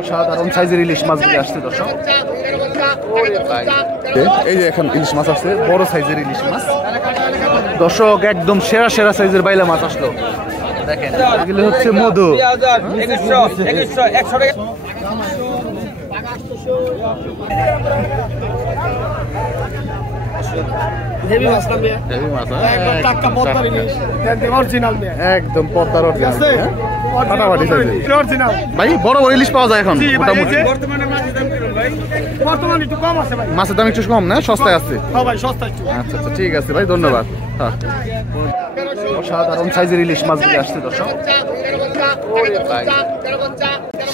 অসাধারণ সাইজের ইলিশ মাছগুলি আসছে দর্শক। এই যে এখন ইলিশ মাছ আসছে, বড় সাইজের ইলিশ মাছ দর্শক, একদম সেরা সেরা সাইজের বাইলা মাছ আসলো। দেখেন এগুলো হচ্ছে মধু। একদম পদ্মার ভাই, বড় বড় ইলিশ পাওয়া যায় এখন মোটামুটি। মাছের দাম একটু কম না, সস্তায় আছে। আচ্ছা আচ্ছা, ঠিক আছে ভাই, ধন্যবাদ। অসাধারণ সাইজের ইলিশ মাছগুলি আসছে দর্শক,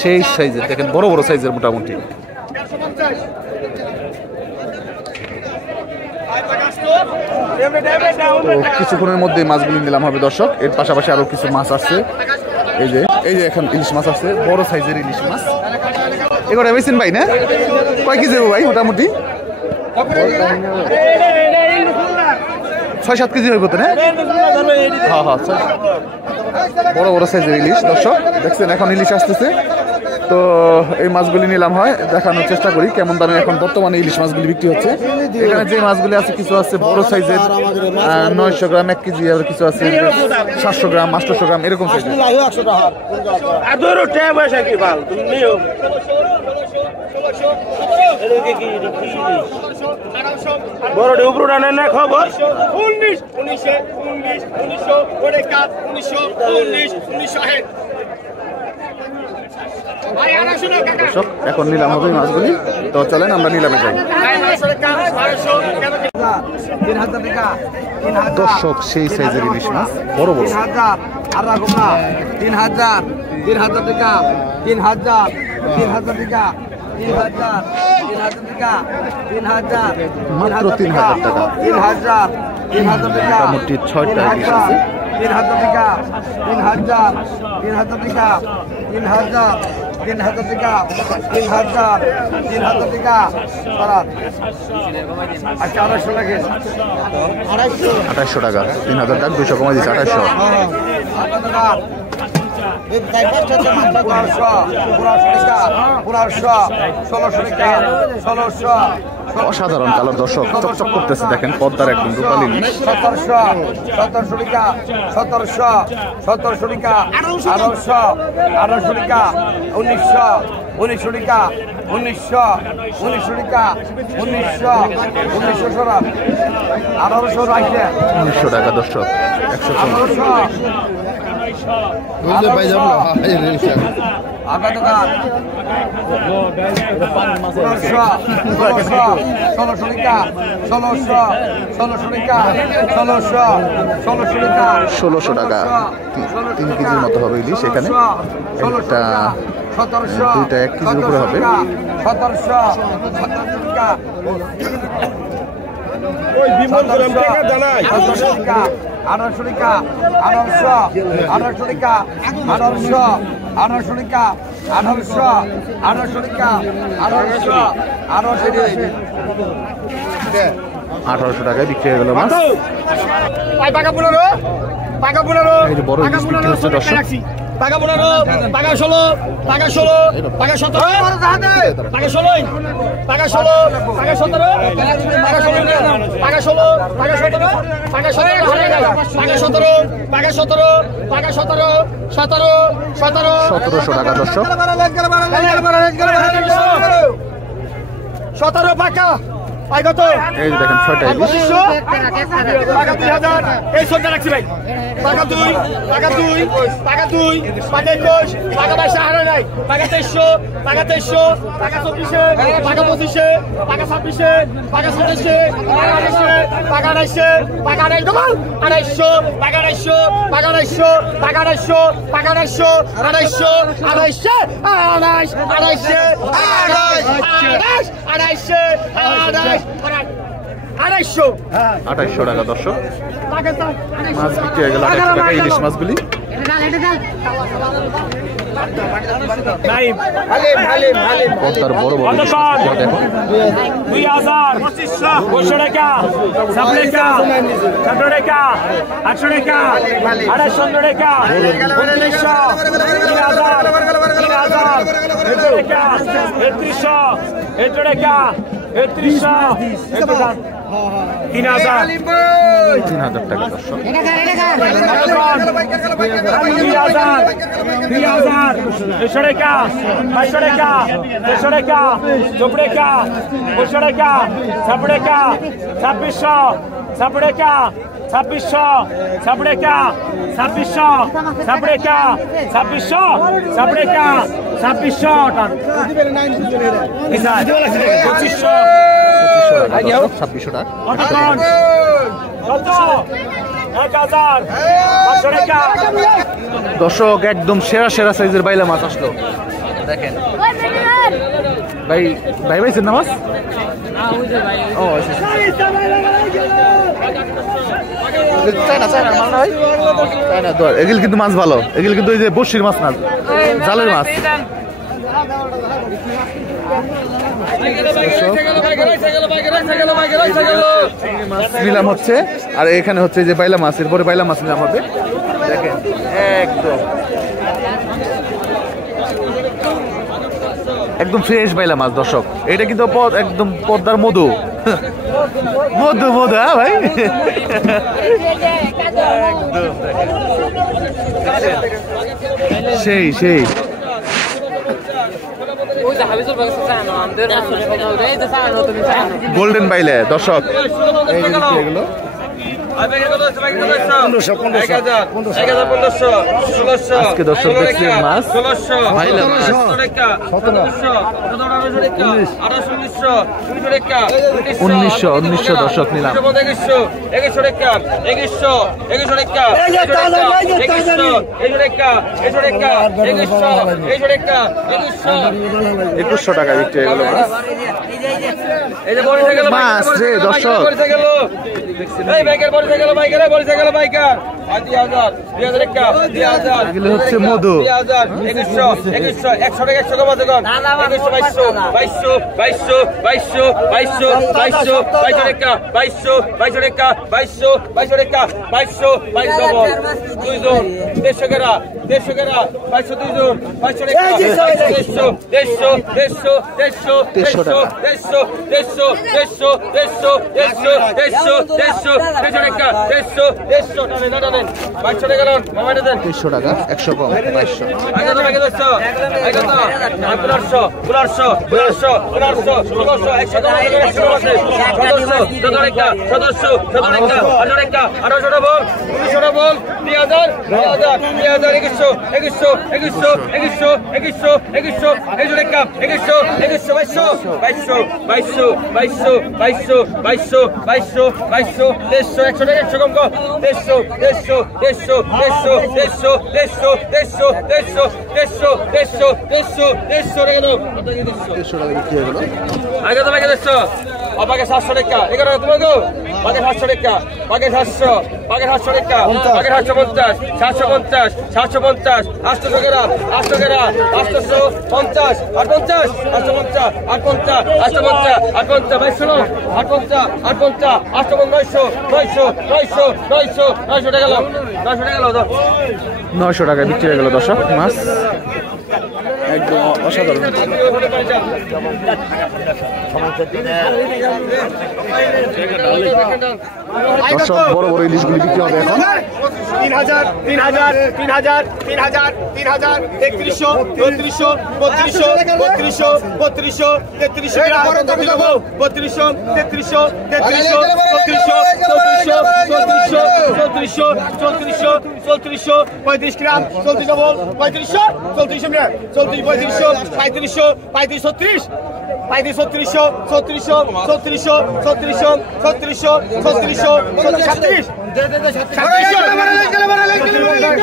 সেই সাইজের দেখেন, বড় বড় সাইজের মোটামুটি। তো কিছুক্ষণের মধ্যে মাছগুলি নিলাম হবে দর্শক। এর পাশাপাশি আরো কিছু মাছ আসছে। এই যে এখন ইলিশ মাছ আসছে, বড় সাইজের ইলিশ মাছ। এগুলো বেছেন ভাই না, কয় কেজি যাবো ভাই? মোটামুটি 6-7 কেজি হইব তো না? হ্যাঁ হ্যাঁ, বড় বড় সাইজের ইলিশ দর্শক দেখছেন। এখন ইলিশ আসতেছে, তো এই মাছগুলি নিলাম হয়, দেখানোর চেষ্টা করি কেমন দামে এখন বর্তমানে ইলিশ মাছগুলি বিক্রি হচ্ছে। এখানে যে মাছগুলি আছে, কিছু আছে বড় সাইজের 900 গ্রাম 1 কেজি, আর কিছু আছে 700 গ্রাম 800 গ্রাম এরকম সাইজের। বড় উপর না খবর দর্শক এখন নিলাম হবে মাছগুলি, তো চলেন আমরা নিলামে যাই। দর্শক সেই সাইজের ইলিশ মাছ, বড় বড়। 3000 আর রাখুন না, 3000 টাকা, 3000 টাকা, 3000 টাকা, 3000 মাত্র 3000 টাকা। 3000 টাকা, মোটামুটি 6টা ইলিশ আছে। 3000 টাকা, 3000 টাকা, 3000 টাকা, 3000 টাকা, আচ্ছা 250 লাগে, 2800 টাকা। 3000 টাকা 200 কমাই দিচ্ছে, 2800। অসাধারণ কালার দর্শক, চকচক করতেছে দেখেন, পদ্মার একদম রূপালী ইলিশ। 1700 টাকা, 1700 টাকা, 1800 টাকা, 1900 টাকা, 1900 টাকা, 1900 1800 রাখছে, 1900 টাকা দর্শক। 100 আগা দোকান 1600 টাকা, 1600 টাকা। 3 কেজির মতো হবে ইলিশ এখানে। একটা 2টা 1 কেজির উপরে হবে। 1700 টাকা, ওই বিমল গ্রাম টাকা জানাই 1800 টাকা, 1800 টাকা, 1800 টাকা, 1800 টাকা, 1800 টাকা, 1800 টাকায় বিক্রি হয়ে গেল মাছ। টাকা 15 এই যে বড় ইলিশ বিক্রি হচ্ছে দর্শক। টাকা 15 টাকা 16 টাকা 16 টাকা 17 টাকা 16 টাকা 16 টাকা 17 টাকা 16 টাকা 16 টাকা 17 টাকা 17 টাকা 17 টাকা 17 টাকা 17 1700 টাকা দর্শক। 17 টাকা আই কত? এই যে দেখেন 6টা ইলিশ। টাকা 2000 এই সবটা রাখছি ভাই। টাকা 2 টাকা 2 টাকা 2 টাকা 21 টাকা 22 হারে নাই। টাকা 2300 টাকা 2300 টাকা 24 টাকা 25 টাকা 26 টাকা 27 টাকা 28 টাকা 29 টাকা 29 ডবল 2800 টাকা 2900 টাকা 2900 টাকা 2900 টাকা 2900 2800 2800 টাকা দর্শক। মাছ বিক্রি হয়ে গেল 2800 টাকা ইলিশ মাছগুলি। পদ্মার বড় বড় ইলিশ মাছ দেখো। 2000 2500 টাকা 7 টাকা 17 টাকা 800 টাকা 2800 টাকা 1900 3000 3000 টাকা দর্শক। 2600 টাকা। দর্শক একদম সেরা সেরা সাইজের বাইলা মাছ আসলো দেখেন ভাই। ভাই ভাই না মাছ ও এগুলো কিন্তু মাছ ভালো, এগুলো কিন্তু ওই যে বড়শির মাছ না, জালের মাছ। নিলাম হচ্ছে আর এখানে হচ্ছে যে বাইলা মাছ, এরপরে বাইলা মাছ নিলাম হবে দেখেন একদম একদম ফ্রেশ বাইলা মাছ দর্শক। এটা কিন্তু একদম পদ্মার মধু মধু মধু। হ্যাঁ ভাই সেই সেই গোল্ডেন বাইলে দর্শক এগুলো আজকে দর্শক দেখছেন মাছ বাইলা মাছ 1900 দর্শক নিলাম। $2100 টাকা বিক্রি হয়ে গেল মাছ রে দর্শক। এগুলো হচ্ছে মধু। 2300 টাকা 100 কম 700 টাকা 11 তোমাকে বাকি 700 টাকা বাকি 700 বাকি 700 টাকা বাকি 750 750 750 800 গ্রাম 800 গ্রাম 850 850 850 850 850 850 850 850 900 টাকা 900 টাকা বিক্রি হয়ে গেল দর্শক মাছ একদম অসাধারণ। দর্শক বড় বড় ইলিশগুলি বিক্রি হবে এখন 3000 3000 3000 3000 3000 3100 3200 3200 3200 3300 গ্রাম 3200 3300 35 গ্রাম 34 ডবল 3500 3400 গ্রাম 34 3500 35 35 36 36 36 36 36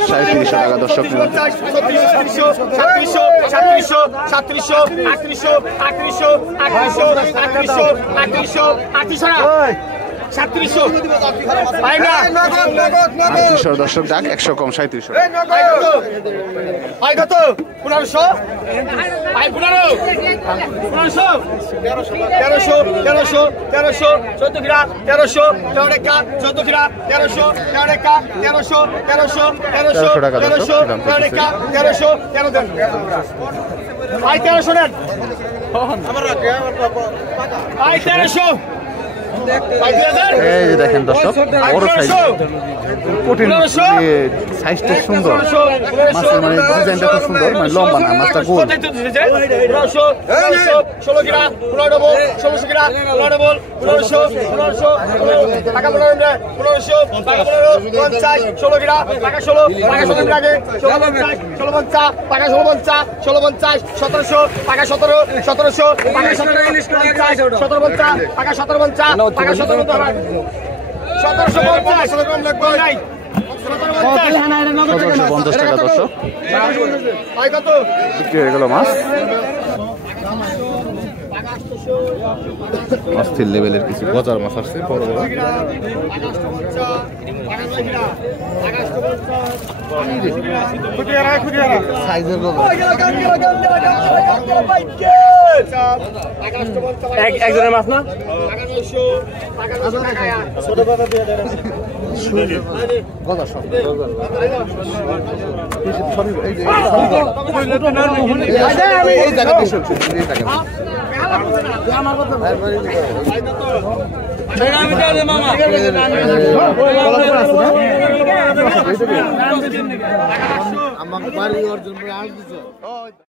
3700 টাকা দর্শক। 3800 দর্শক ডাক 100 কম 3700 কত 1500 1300 14 গ্রাম 1300 টাকা 14 গ্রাম 1300 টাকা 1300 টাকা 1300 1300 1300 1300 ভাই 1300 নেন ভাই 1300 ভাই 2000 এই যে দেখেন দর্শক বড় সাইজ কঠিন সাইজটা সুন্দর মাছের মানে ডিজাইনটা খুব সুন্দর মানে লম্বা না মাছটা গোল 16 কিরা 15 ডবল 1600 কিরা 15 ডবল 1500 টাকা 15 টাকা 50 16 কিরা টাকা 16 টাকা 16 আগে 16 50 টাকা 16 50 16 50 1700 টাকা 17 1700 টাকা 17 17 50 টাকা 17 50 টাকা 17 1750 কম লাগবে নাই 1750 টাকা দর্শক ভাই কত বিক্রি হয়ে গেল মাছ অস্থির লেভেলের কিছু গজার মাছ আসছে বড় বড় সাইজের একজনের মাছ না গজা সব এই জায়গাতে এই জায়গা আমার বাড়ি অর্জন